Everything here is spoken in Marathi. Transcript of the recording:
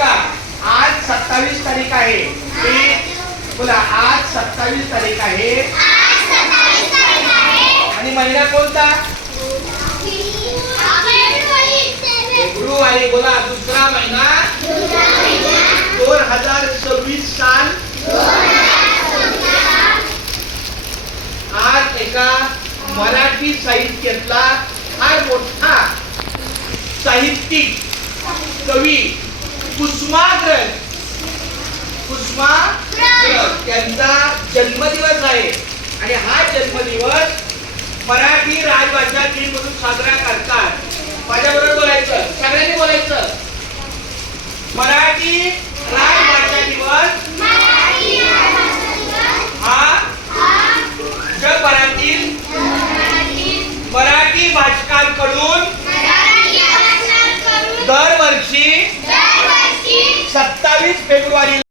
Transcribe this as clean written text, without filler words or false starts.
बघा आज 27 तारीख आहे. बोला आज 27 तारीख आहे. आणि महिना कोणता? फेब्रुवारी. आणि बोला दुसरा महिना 2026 साल. आज एका मराठी साहित्यातला फार मोठा साहित्यिक कवी कुसुमाग्रज त्यांचा जन्मदिवस आहे. आणि हा जन्मदिवस मराठी राजभाषा दिन म्हणून साजरा करतात. माझ्याबरोबर बोलायचं, सगळ्यांनी बोलायचं. मराठी राजभाषा दिवस हा जगभरातील मराठी भाषकांकडून दरवर्षी 27 फेब्रुवारी